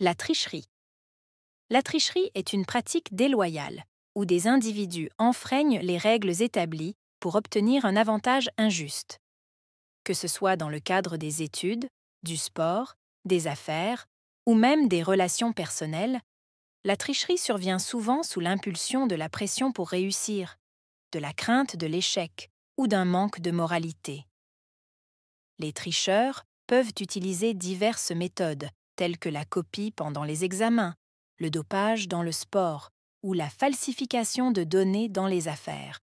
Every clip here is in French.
La tricherie. La tricherie est une pratique déloyale, où des individus enfreignent les règles établies pour obtenir un avantage injuste. Que ce soit dans le cadre des études, du sport, des affaires ou même des relations personnelles, la tricherie survient souvent sous l'impulsion de la pression pour réussir, de la crainte de l'échec ou d'un manque de moralité. Les tricheurs peuvent utiliser diverses méthodes, telles que la copie pendant les examens, le dopage dans le sport ou la falsification de données dans les affaires.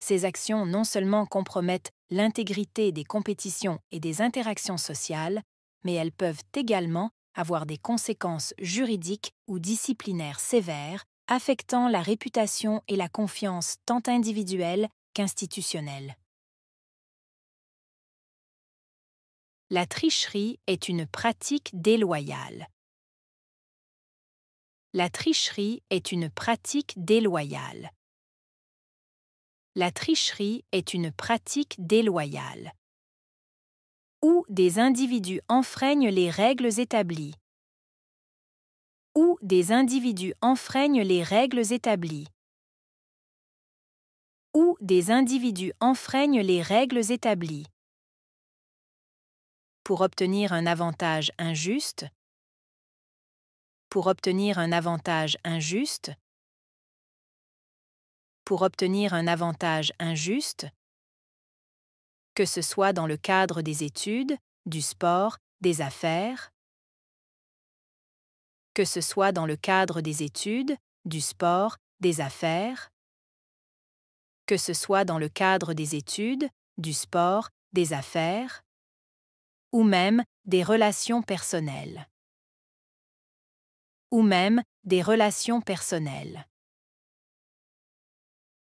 Ces actions non seulement compromettent l'intégrité des compétitions et des interactions sociales, mais elles peuvent également avoir des conséquences juridiques ou disciplinaires sévères, affectant la réputation et la confiance tant individuelle qu'institutionnelle. La tricherie est une pratique déloyale. La tricherie est une pratique déloyale. La tricherie est une pratique déloyale. Où des individus enfreignent les règles établies. Où des individus enfreignent les règles établies. Où des individus enfreignent les règles établies. Pour obtenir un avantage injuste. Pour obtenir un avantage injuste. Pour obtenir un avantage injuste. Que ce soit dans le cadre des études, du sport, des affaires. Que ce soit dans le cadre des études, du sport, des affaires. Que ce soit dans le cadre des études, du sport, des affaires, ou même des relations personnelles. Ou même des relations personnelles.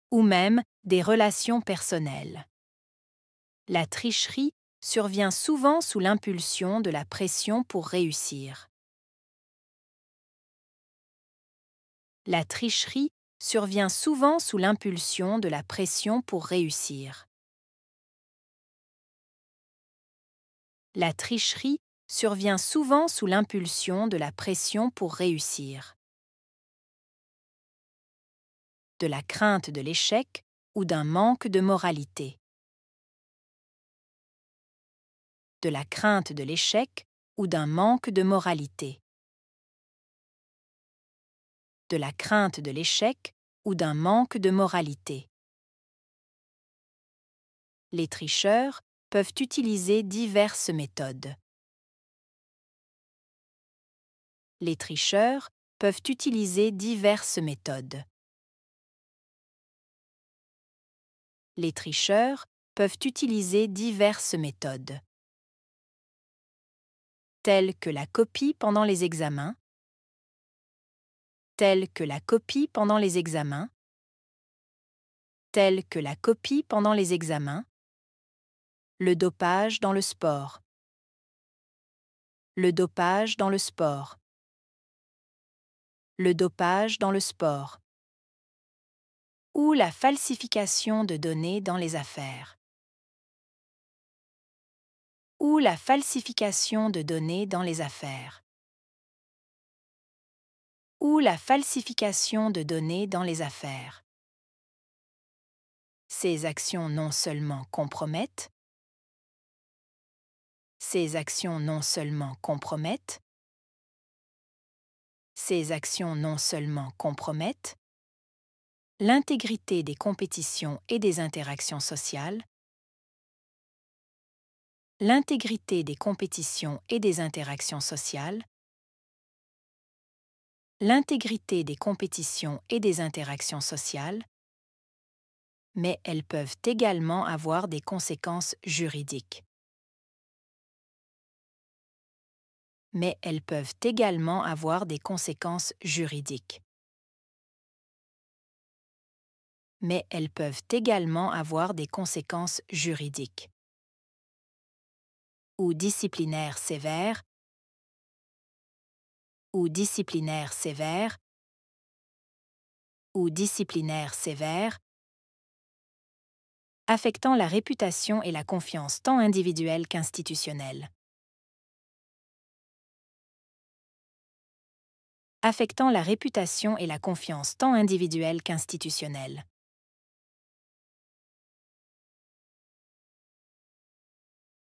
Ou même des relations personnelles. La tricherie survient souvent sous l'impulsion de la pression pour réussir. La tricherie survient souvent sous l'impulsion de la pression pour réussir. La tricherie survient souvent sous l'impulsion de la pression pour réussir. De la crainte de l'échec ou d'un manque de moralité. De la crainte de l'échec ou d'un manque de moralité. De la crainte de l'échec ou d'un manque de moralité. Les tricheurs peuvent utiliser diverses méthodes. Les tricheurs peuvent utiliser diverses méthodes. Les tricheurs peuvent utiliser diverses méthodes, telles que la copie pendant les examens, telles que la copie pendant les examens, telles que la copie pendant les examens, le dopage dans le sport, le dopage dans le sport, le dopage dans le sport, ou la falsification de données dans les affaires, ou la falsification de données dans les affaires, ou la falsification de données dans les affaires. Ces actions non seulement compromettent, ces actions non seulement compromettent, ces actions non seulement compromettent l'intégrité des compétitions et des interactions sociales, l'intégrité des compétitions et des interactions sociales, l'intégrité des compétitions et des interactions sociales, mais elles peuvent également avoir des conséquences juridiques. Mais elles peuvent également avoir des conséquences juridiques. Mais elles peuvent également avoir des conséquences juridiques. Ou disciplinaires sévères, ou disciplinaires sévères, ou disciplinaires sévères, affectant la réputation et la confiance tant individuelle qu'institutionnelle. affectant la réputation et la confiance tant individuelle qu'institutionnelle.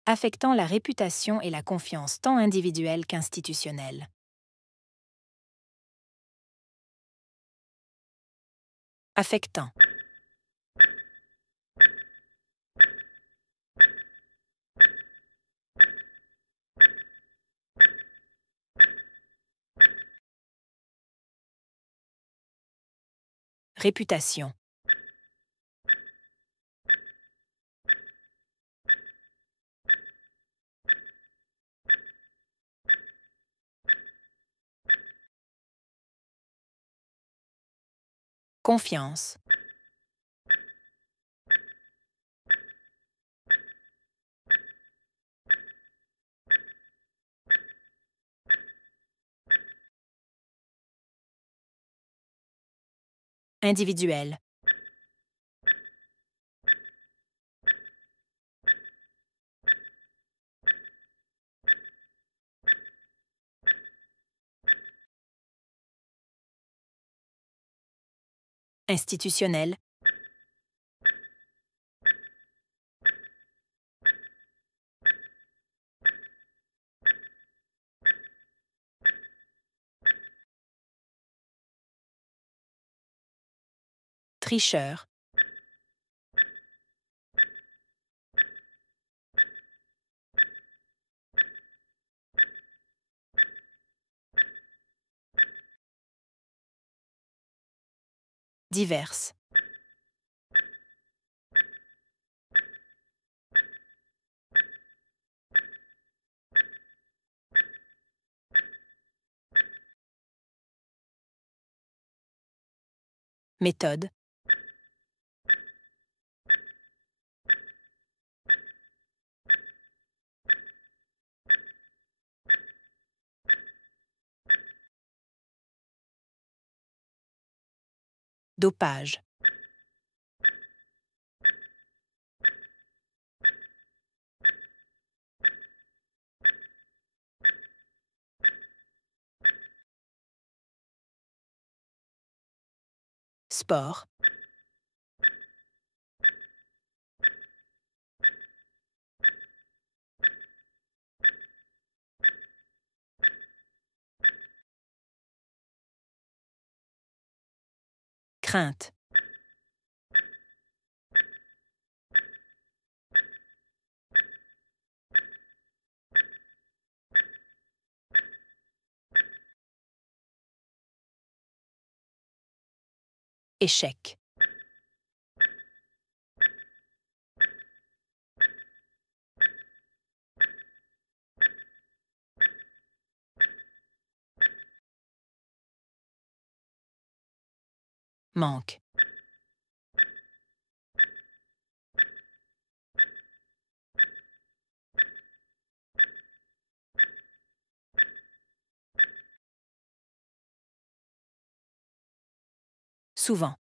Affectant la réputation et la confiance tant individuelle qu'institutionnelle. Affectant. Réputation. Confiance. Individuel. Institutionnel. Tricheur. Diverses. Méthode. Dopage. Sport. Crainte. Échec. Manque. Souvent.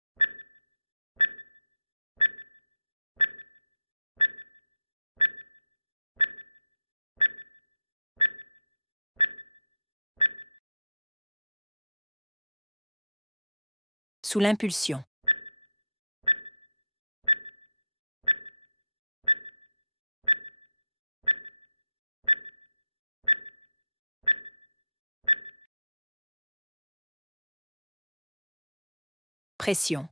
Sous l'impulsion. Pression.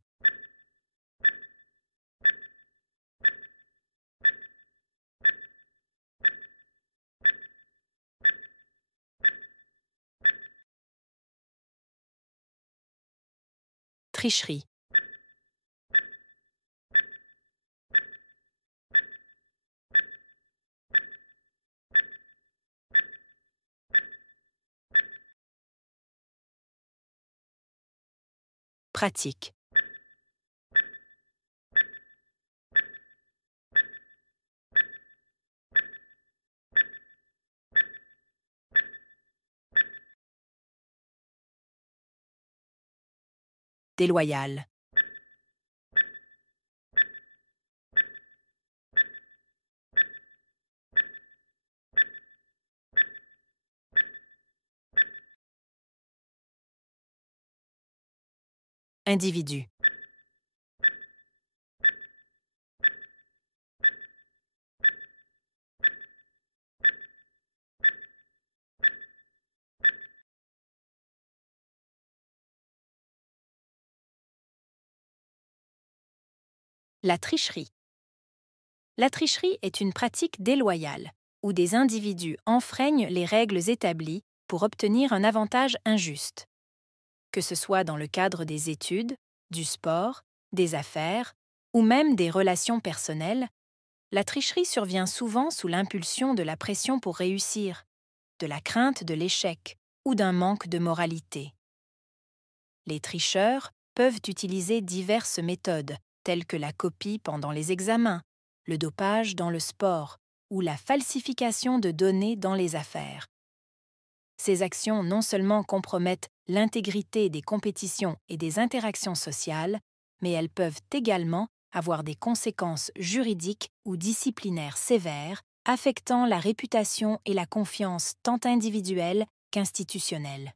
Tricherie. Pratique. Déloyal. Individu. La tricherie. La tricherie est une pratique déloyale, où des individus enfreignent les règles établies pour obtenir un avantage injuste. Que ce soit dans le cadre des études, du sport, des affaires ou même des relations personnelles, la tricherie survient souvent sous l'impulsion de la pression pour réussir, de la crainte de l'échec ou d'un manque de moralité. Les tricheurs peuvent utiliser diverses méthodes, telles que la copie pendant les examens, le dopage dans le sport ou la falsification de données dans les affaires. Ces actions non seulement compromettent l'intégrité des compétitions et des interactions sociales, mais elles peuvent également avoir des conséquences juridiques ou disciplinaires sévères, affectant la réputation et la confiance tant individuelle qu'institutionnelle.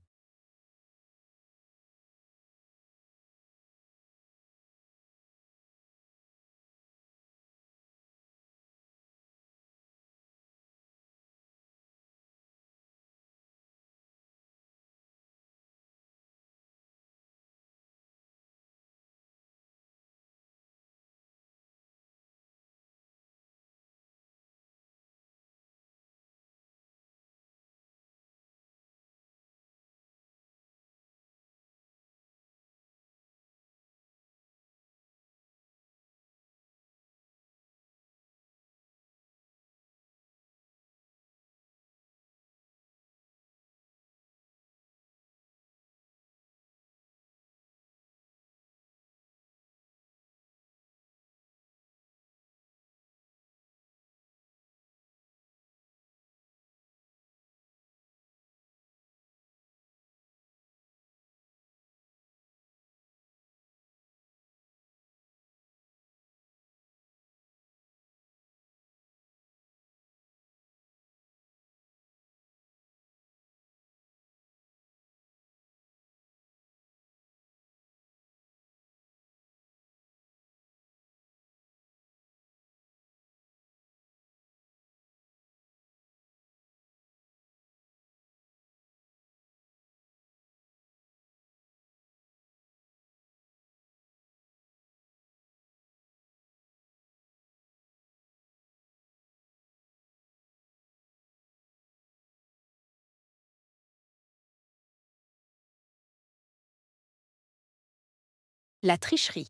La tricherie.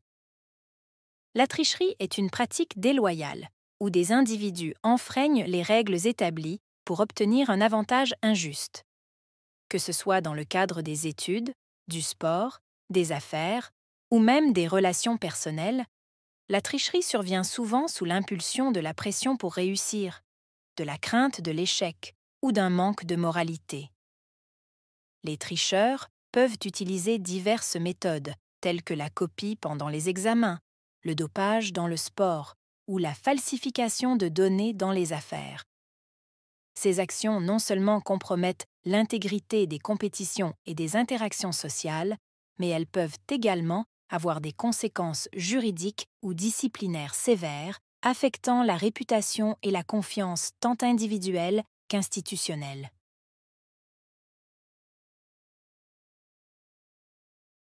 La tricherie est une pratique déloyale, où des individus enfreignent les règles établies pour obtenir un avantage injuste. Que ce soit dans le cadre des études, du sport, des affaires ou même des relations personnelles, la tricherie survient souvent sous l'impulsion de la pression pour réussir, de la crainte de l'échec ou d'un manque de moralité. Les tricheurs peuvent utiliser diverses méthodes, telles que la copie pendant les examens, le dopage dans le sport ou la falsification de données dans les affaires. Ces actions non seulement compromettent l'intégrité des compétitions et des interactions sociales, mais elles peuvent également avoir des conséquences juridiques ou disciplinaires sévères, affectant la réputation et la confiance tant individuelle qu'institutionnelle.